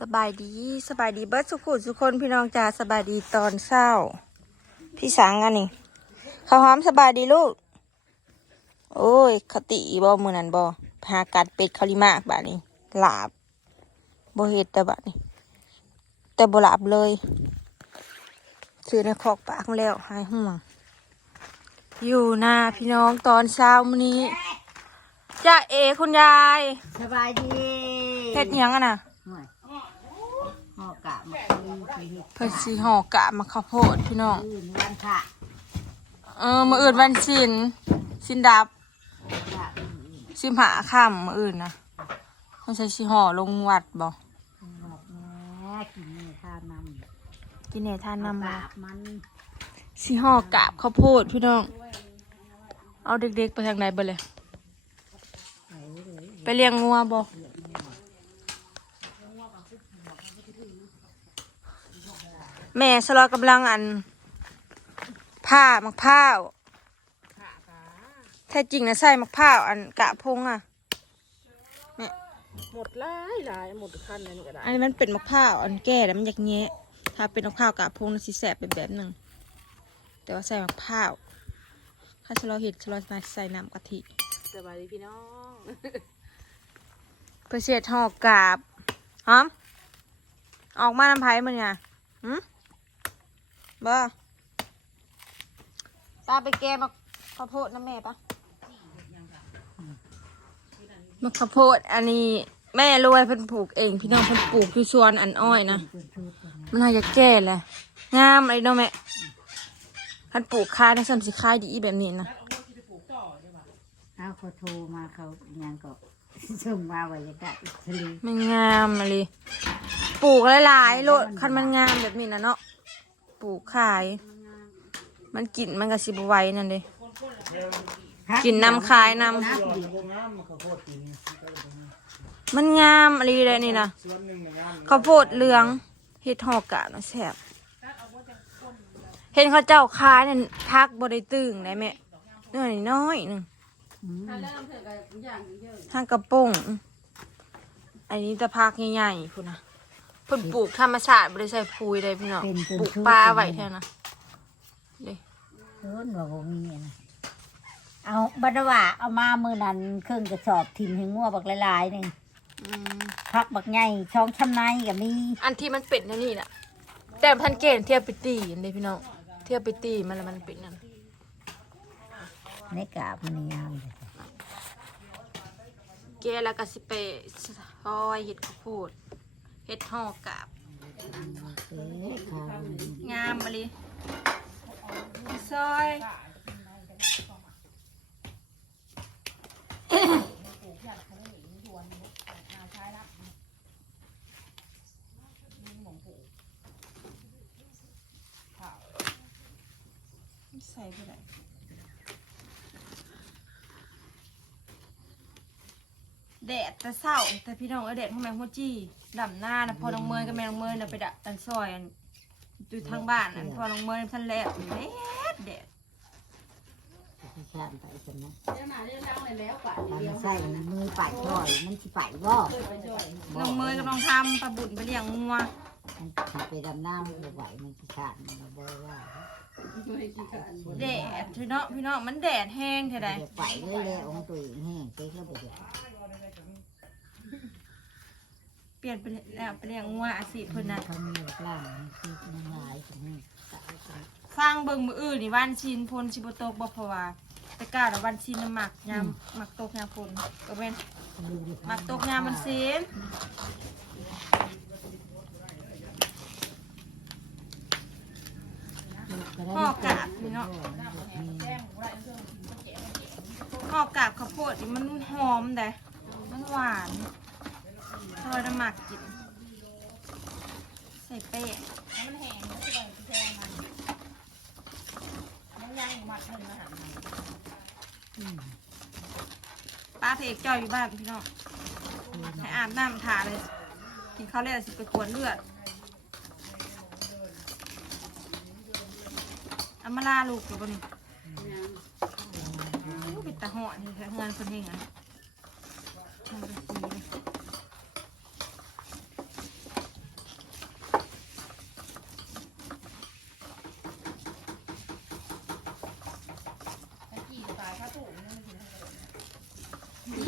สบายดีสบายดีเบิร์ดสุขุสุคนพี่น้องจ๋าสบายดีตอนเศร้า พี่สังอันนี้ข้าวหอมสบายดีลูก โอ้ยคติบ่มือนันบ่พากัดเป็ดคาริมากบาดนี้หลาบบ่เฮ็ดแต่บาดนี้ แต่บ่หลาบเลยซื้อในคอกปากมาแล้วหายห่วงอยู่หน้าพี่น้องตอนเช้ามื้อนี้จ้าเอคุณยาย สบายดีเฮ็ดหยังอะน่ะ เพิ่นสีห่อกะมาข้าวโพดพี่น้อง อื่นวันค่ะเออมื้ออื่นวันศิลสินดับค่ะสิมหาค่ำมื้ออื่นนะเขาใช้สิห่อลงวัดบ่บอกแม่กินนี่ทานน้ำกินแหน่ทานนำปบ่ราบมันสิห่อกะข้าวโพดพี่น้อง เอาเด็กๆไปทางไหนบ่เลยไหนเลย ไปเลี้ยงงัวบ่ แม่สลอกำลังอันผ้ามะพร้าวแท้จริงนะใส่มะพร้าวอันกะพงอะ หมดหลายหลายหมดขั้นนั้นก็ได้อันนี้มันเป็นมะพร้าวอันแก่แล้วมันอยากแงะถ้าเป็นมะพร้าวกะพงน่ะสิแสบเป็นแบบหนึ่งแต่ว่าใส่มะพร้าวถ้าชะลอเห็ดชะลอมาใส่น้ำกะทิสบายดีพี่น้อง เพื่อเสียดห่อกาบ หอม ออกมาน้ำไผ่มันเนี่ยหืมบ่ตาไปแกมาข้าวโพดนะแม่ปะมาข้าวโพดอันนี้แม่รวยเพิ่นปลูกเองพี่น้องเพิ่นปลูกที่สวนอันอ้อยนะเปิดชุดตัวนี้มันน่าจะแก่แหละงามไรเนาะแม่ท่นปลูกคายนะสันสิคายดีแบบนี้นะเอาเขาโทรมาเขายังก็ ส่งมาไว้จะกะอิตาลีมันงามอะไรปลูกหลายๆโลดคันมันงามแบบนี้นะเนาะปลูกขาย มันกลิ่นมันก็สิบไหว้นั่นเลยกินน้ำคายน้ำ มันงามอะไรเลยนี่นะข้าวโพดเหลืองเห็ดหอกกะนะแซ่บเห็นเขาเจ้าค้ายเนี่ยพักบริตึงได้ไหมเนื้อนิดน้อยหนึ่ง อืมทางกระโป้งอันนี้จะพักใหญ่ๆพูดนะเพิ่นปลูกธรรมชาติบริใส่ปุ๋ยเลยพี่น้องปลูกปลาไว้แท่นะเลยเพิ่นบอกว่ามีนะเอาบัดว่า เอามามือนั้นเครื่องกระสอบทิมให้งัวบักหลายๆหนึ่งอืมพักบักใหญ่ช่องช้ำในกับมีอันที่มันเป็นนั่นนี่แหละแต่พันเกณฑ์เทียบไปตีอันนี้พี่น้องเทียบไปตีมันแล้วมันเป็นนั่น ในกาบมันงามเลยแกแล้วก็สิไปซอยเห็ดข้าวโพดเห็ดห่อกาบ เอ๊ะขาว งามมาเลยซอย ใส่ไปไหน แดดแต่เศร้าแต่พี่น้องเออแดดของแมงโมจี้ดำหน้านะพอน้องเมยกับแม่น้องเมยนะไปดับตันซอยอันอยู่ทางบ้านอันพอน้องเมยท่านแล้วแดดแดดที่ชานไปกันนะมันใส่มือป่ายช่อยมันสิป่ายบ่น้องเมยกับน้องทำปลาบุญไปเลี้ยงงัวมันขับไปดำน้ำบ่ไหวมันขี้ขาดมันบ่ว่าแดดพี่น้องพี่น้องมันแดดแห้งเท่าใดเดี๋ยวไปเลยเลยองตัวเองแห้งเจ๊ก็บ่ได้ เปลี่ยนไปแล้วไปเลี้ยงงัวอาสิเพิ่นน่ะเขามีกล้างคือมันหลายตรงนี้ตายตายสร้างเบิ่งมืออื่นนี่วันชินพลชิบโตกบ่เพราะว่าแต่กล้าแล้ววันชินน่ะหมักยามหมักตกยามฝนก็แม่นดูดิหมักตกยามมันเสียนพ่อกาบนี่เนาะข้าวกาบข้าวโพดนี่มันหอมแต่มันหวานถ้า เราจะหมักกิน ใส่แป้งมันแห้งมันจะแป้งมันมันย่างมัดหนึ่งนะคะป้าเพกจอยอยู่บ้านพี่น้องให้อาบน้ำทาเลยกินข้าวแล้วสิไปกวนเลือดอามาลาลูกหรือเปล่านี่อู้ปิดตาหอนนี่แค่เงินคนเองอะทำไปสีเลย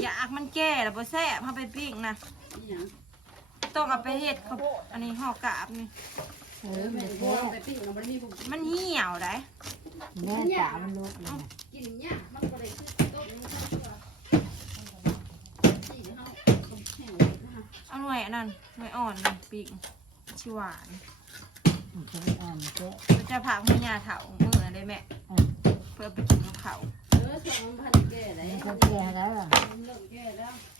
อยากมัน แก่แล้วบ่แซ่บเอาไปปิ้งนะต้องเอาไปเฮ็ดข้าวอันนี้ห่อกาบนี่ เออมันแท้มันเหี่ยวได้แม่จ๋ามันลุกเลยนะเอาหน่วยอันนั้นหน่วยอ่อนนี่ปิ้งชิหวานมันจะอ่อนเจ๊มันจะผักให้ยาเถามื้อนั้นได้แม่อืมเพื่อไปกินกับเขาวมันก็แก่แล้วเหรอไ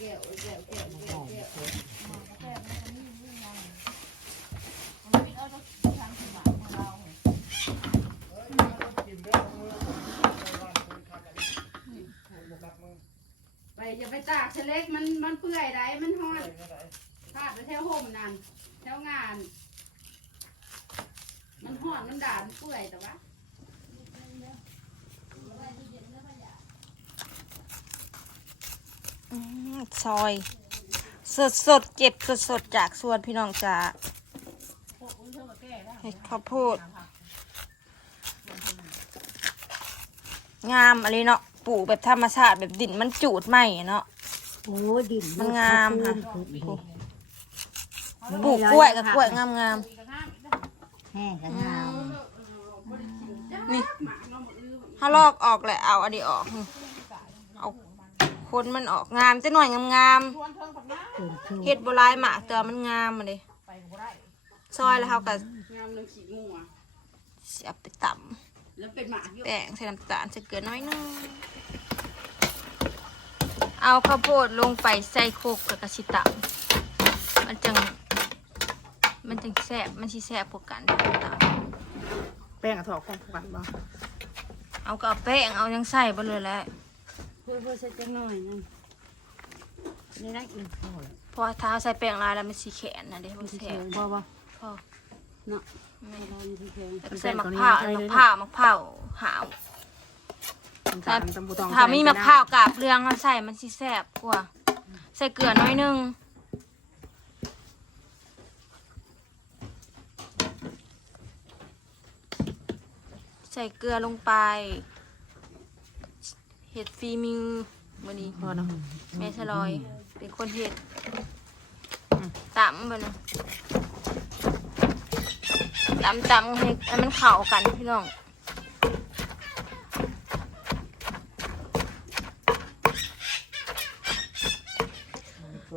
ปอย่าไปตากเฉล็กมันมันเปื่อยได้มันห้อนพาดไปแถวห่มนั่นแถวงาน มันห้อนมันด่ามันเปื่อยแต่ว่า อืม ซอย สดสดๆเก็บสดสดๆจากสวนพี่น้องจ้าเห็ดข้าวโพดงามอะไรเนาะปลูกแบบธรรมชาติแบบดินมันจูดไหมเนาะโอ้ดินมันงามค่ะขึ้นดิปลูกกล้วยกับกล้วยงามงามแห้งกับงามๆนี่ถ้าลอกออกแหละเอาอันนี้ออกนี่เอา คนมันออกงามจะหน่อยงามงามตื่นชูๆเฮ็ดโบราณหมากเตอมันงามมาเลยซอยแล้วเขาก็งามน้ำขี้งัวเสียบไปต่แล้วเป็นหมากอยู่ำแป้งใส่น้ำตาลใส่เกลือน้อยนึงเอาข้าวโพดลงไปใส่โคกกับกระชิตำมันจังมันจังแซ่บมันสิแซ่บพวกกันเด้อตำแป้งกับถอกของกันบ่เอาก็เอาแป้งเอายังใส่ไปเลยแหละเพื่อเพื่อใส่จังหน่อยนึงนี่นะอีกพอแล้วเพอเท้าใส่แป้งลายแล้วมันสีแขนนะเดี๋ยวมันที่แซ่เชิบงพอปะพอเนาะแม่เราอยู่ที่เชิงแล้วก็ใส่มะพร้าวมะพร้าวมะพร้าวหาวตามตำปูตองถ้ามีมะพร้าวกาบเรืองเขาใส่มันสิแซ่บกว่า ใส่เกลือน้อยนึงใส่เกลือลงไป เห็ดฟีมิววันนี้พอเนาะแม่ชะลอย เป็นคนเห็ดตำบ่นะตำตำให้ให้มันเข้ากันพี่น้อง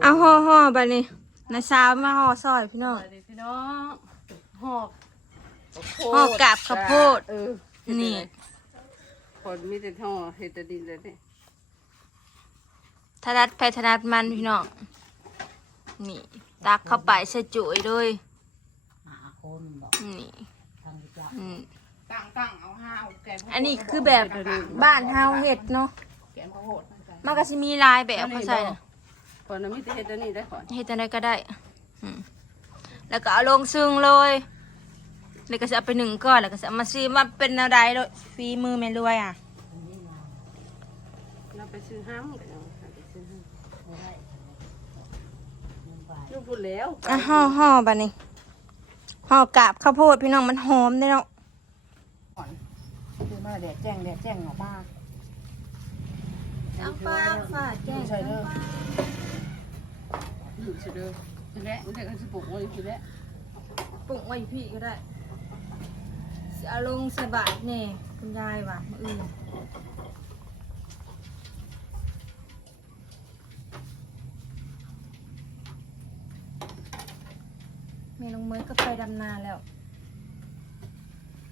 เอาห่อห่อไปนี่นะเช้ามาห่อซอยพี่น้องสวัสดีพี่น้องหอกห่อกาบข้าวโพดเออนี่ คนมีแต่ห่อเห็ดแต่ดินเลยเนี่ยธนัดไปธนัดมันพี่น้อง นี่ ตักเข้าไปใส่จุ๋ยเลยหาคนบอกนี่ทางจับอืมตั้งตั้งเอาห้าวแกงอันนี้คือแบบบ้านเฮาเห็ดเนาะแกงข้าวโพดมันก็สิมีลายแบบเขาใส่น่ะคนน่ะมีแต่เห็ดแต่นี่ได้ขอนเฮ็ดอะไรก็ได้อืมแล้วก็เอาลงซึ่งเลย แล้วก็จะเอาไปหนึ่งก้อนแล้วก็จะเอามาซื้อมาเป็นแนวใดโดยฝีมือแม่รวยอะ เราไปซื้อห้ามกันเอาไปซื้อห้ามไม่ได้ลงไปลูกพูดแล้วอะห่อห่อบัดนี้ห่อกาบข้าวโพดพี่น้องมันหอมได้เนาะคือมาแดดแจ้งแดดแจ้งออกมาเอาปลาฝาแกงใช่เด้ออยู่ใช่เด้อทีแรกมันจะกันสิปลูกไว้ทีแรกปรุงไว้พี่ก็ได้สิ เอาลงใส่บาทนี่คุณยายว่ะมื้ออื่นแม่ลงมือก็ไปดำนาแล้ว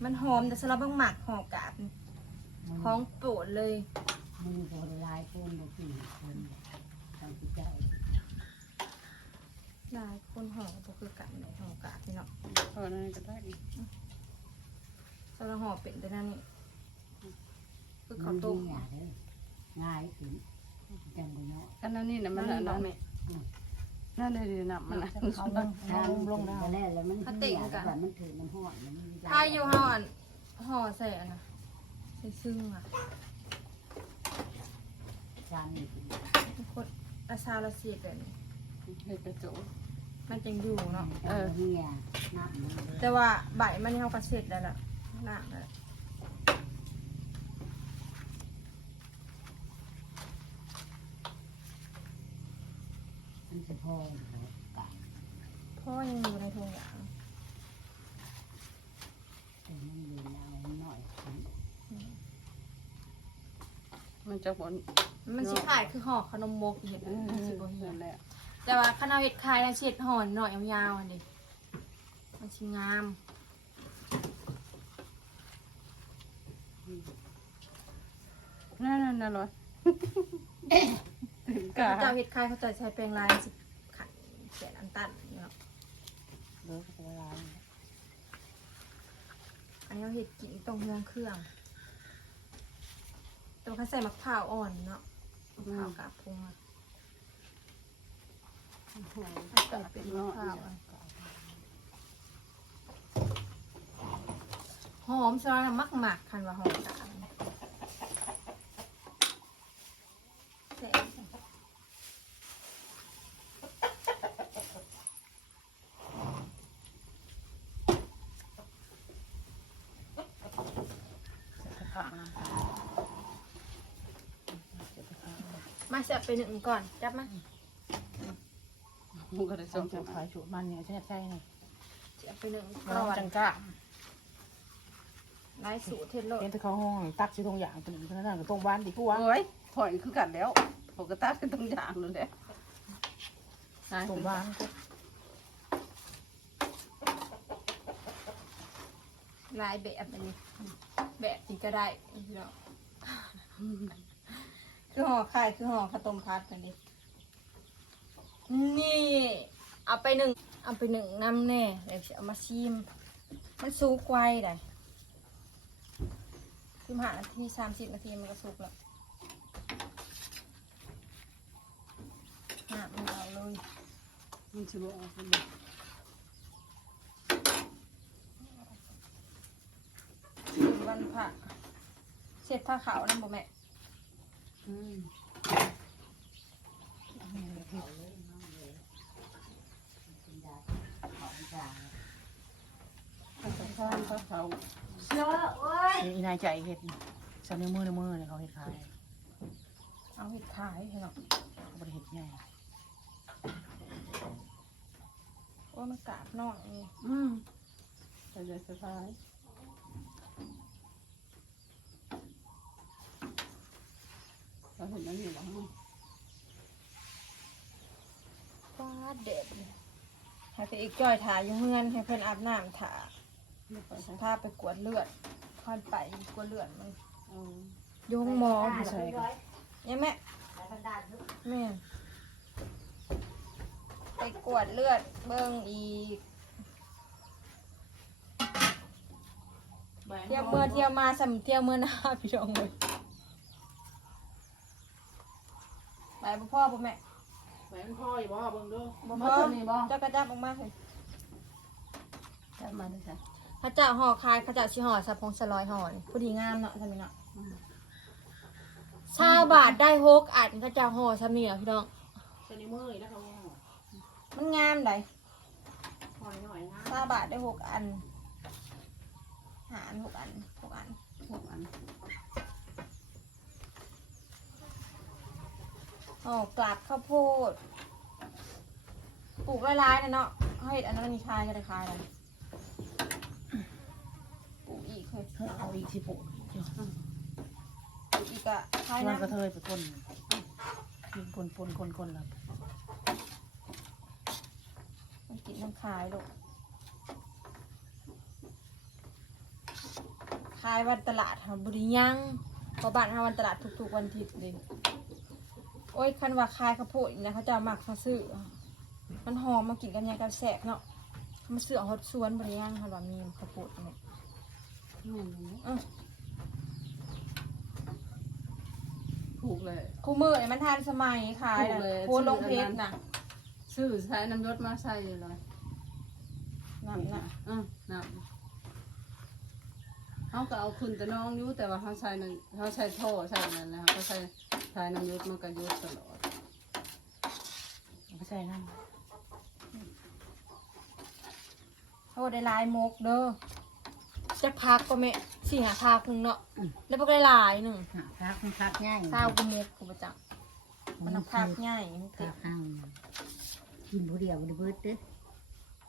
มันหอมแต่สำหรับเบิ่งหมักห่อกาบนี่ของโปรดเลยมือโดนลายคนบอกสี่คนทางจับหลายคนห่อก็คือกันในห่อกาบพี่เนาะ พอนั่นก็ได้ อีกสำหรับห่อเป็นแต่นั่นนี่คือมัข้าวนต้มง่ายเลยง่ายขึ้นจังเลยเนาะอันนั้นนี่นะมันอันนั้นนั่นเลยดีนะมันเขาลงทางลงแล้วแล้วมันเหี่ยแล้วแบบมันถือมันห่อนมันมีถ้าอยู่ห่ออันห่อใส่อันนะใส่ซึ่งอะจานนี่มันคนอาซาลาเซียแบบนี้เห็ดกระโจนมันจังอยู่เนาะเออเหี่ยน้ำมันแต่ว่าใบมันนี่เขาก็เสร็จแล้วล่ะ ล่างเลยพ่อยังอยู่ในถุงยางแต่มันยือเอาหน่อยมันจะผลมันชิขายคือห่อขนมโมกเห็ดมันสิบ่เห็นนั่นแหละแต่ว่าขนาดเห็ดคายนะเช็ดห่อนหน่อยยาวๆอันนี้มันชิงาม นั่นนั่นนั่นเลยถึงกะเจ้าเห็ดขายเขาจะใช้แปลงลายสิขันแสนอันตันเนาะเลิกกับเวลาอันนี้เราเห็ดกินตรงเมืองเครื่องแตัวเขาใส่มะพร้าวอ่อนเนาะมะพร้าวกาบพวงอะใส่เป็นมะพร้าวอะ อมซอยมักหมักคันว่าหอมกาบแซ่บมาเสียบไปหนึ่งก่อน จับมามันก็ได้ส่งจะขายชุดมันเนี่ยใช่ใช่เนี่ยเสียบไปหนึ่งร้ก่ออนนจังก้า ไล่สูตรเทศโลดเห็นแต่เขาห้องตักชิ้นตรงอย่างตัวนึงตัวนั้นก็ตรงบ้านดีกว่าโอ้ยถอยคือกันแล้วปกติเป็นตรงอย่างเลยแหละตรงบ้านลายแบบอันนี้แบบนี้ก็ได้พี่น้องคือห่อไข่คือห่อข้าวต้มพัดกันดินี่ เอาไปหนึ่งเอาไปหนึ่งน้ำแน่เดี๋ยวจะเอามาชิม มันสุกไวได้ สิบห้านาทีสามสิบนาทีมันก็สุกแล้วหามันเอาเลยมันจะบอกวันพระเสร็จผ้าขาวนั่นบ่แม่อืมข้าวข้าวข้าว เขาอีนายใจเห็ดสำเนียงมือในมือเนี่ยเขาเห็ดขายเอาเห็ดขายให้เนาะบริเห็ดใหญ่โอ้ยมันกราบน้อยนี่อืมจะจะสบายเราเห็นนั่นอยู่หรอฟาดเด็ดเลยให้ไปอีกจ้อยถ่ายอยู่เฮือนให้เพิ่นอาบน้ำถ่าถ้าไปกวดเลือด ค่อนไปกวดเลือดมันอยุ่งหมอผู้ชายกันยังแม่แม่ไปกวดเลือดเบิ่งอีกเที่ยวเมื่อเที่ยวมาสำเที่ยวเมื่อหน้าพี่น้องเลยไปบ่พ่อบ่แม่แหวนพ่ออยู่บ่เบิ่งดูบ่พ่อเจ้ากระจับออกมาเลยจะมาได้ใช่ พระเจ้าห่อคายพระเจ้าชิห่อสะพงสลอยห่อนี่ผู้ดีงามเนาะทำไมเนาะชาวบาทได้หกอันพระเจ้าห่อซ้ำนี่เหรอพี่น้องใส่ในมือแล้วเขามันงามไดหอยหน่อยนะชาวบาทได้หกอัน หาอันหกอันหกอันหกอันห่อกลัดข้าวโพดปลูกหลายๆเนี่ยเนาะเฮ้ยอันนั้นมีคายก็ได้คายเลยปลูกอีก เฮ้ยเอาอีกสิปุกปลูกอีกอะคายนั่นะนกระเทยไปคนยิงคนคนคนคนแล้วมันกินมันขายลูกขายวันตลาดค่ะบริยังเพราะบ้านทาวันตลาดทุกๆวันอาทิตย์เลยโอ้ยคันว่าขายข้าวโพดนี่นะเขาจะเอามักมาซื้อ มันหอมมากินกันยังกันแสบเนาะเขามาซื้อเอาฮอดสวนบริยังค่ะว่ามีข้าวโพดเนี่ยอืม ถูกเลย คู่มือเนี่ยมันทานสมัยขายถูกเลยโพสต์ลงเพจนะซื้อใช้น้ำยศมาใส่เลยนั่นน่ะอืมน้ำเขาก็เอาคุณแต่น้องอยู่แต่ว่าเขาใช้นั่นเขาใช้โท่ใช้นั่นแหละเขาใช้ใช้น้ำยศมันก็ยศตลอดไม่ใช่นั่นโอ้ได้หลายมกเด้อ จะพักก็ไม่สี่หาพักหนึ่งเนาะแล้วพวกได้หลายหนึ่งพักพักง่ายข้าวกูมกกูประจักมันเอาพักง่ายมันพัติดกห้างกินผู้เดียวบ่ได้เบิดเด้อ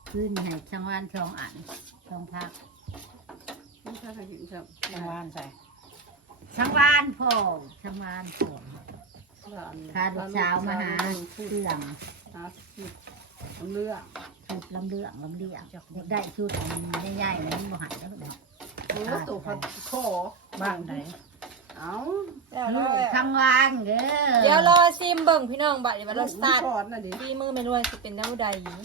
คืนให้ช่างวานช่องอ่านช่องพักนี่ถ้าใครกินครับจังหวานใส่ช่างวานพ่อช่างวานพ่อหลานพาลูกสาวมาหาพูดเรื่องหาพูดเรื่อง ชุดลำเรื่องลำเลียงอยากได้ชุดอันใหญ่ๆนั้นบ่หันแล้วเนาะโอ้ตัวพัดโคบ้างไหนเอ้าลูกช่างวานเด้อเดี๋ยวรอซิมเบิ่งพี่น้องบัดนี้ว่ารสชาติลูกมันสอนน่ะดิพี่มือไม่รวยสิเป็นน้ำใดอยู่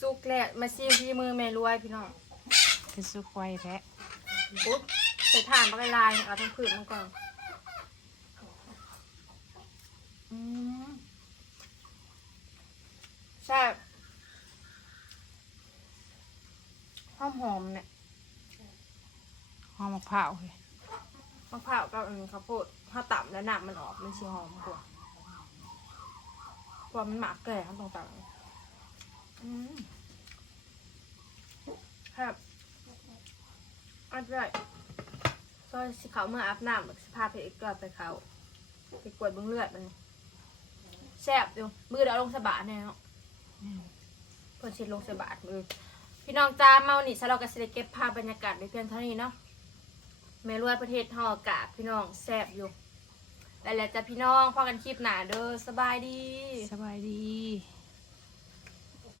สุกแหละมาซิมพี่มือไม่รวยพี่น้องคือสุกไวแท้ปุ๊บใส่ถ่านมาลายๆเอาทั้งผืนมันก่อนอืม แซ่บหอมหอมๆเนี่ยหอมมะพร้าวเลยมะพร้าวกับอันข้าวโพดถ้าต่ำแล้วหนักมันออกมันชิหอมกว่ากว่ามันหมักแก่ขั้นตรงต่างอืมครับอันไรซอยสีขาวเมื่ออาบน้ำแบบสภาพเพกกลับไปเขาไปกวดเบื้องเลือดมัน แซ่บอยู่มือเดี๋ยวเอาลงสะบาแน่เนาะเพื่อนชิดลงสะบาดมือพี่น้องจ้าเมาหนิสเราก็สิเก็บภาพบรรยากาศไว้เพียงเท่านี้เนาะเม่รวยประเทศหอกาพี่น้องแซ่บอยู่แล้วแหละจ้ะพี่น้องพอกันคลิปหนาเด้อสบายดี สบายดี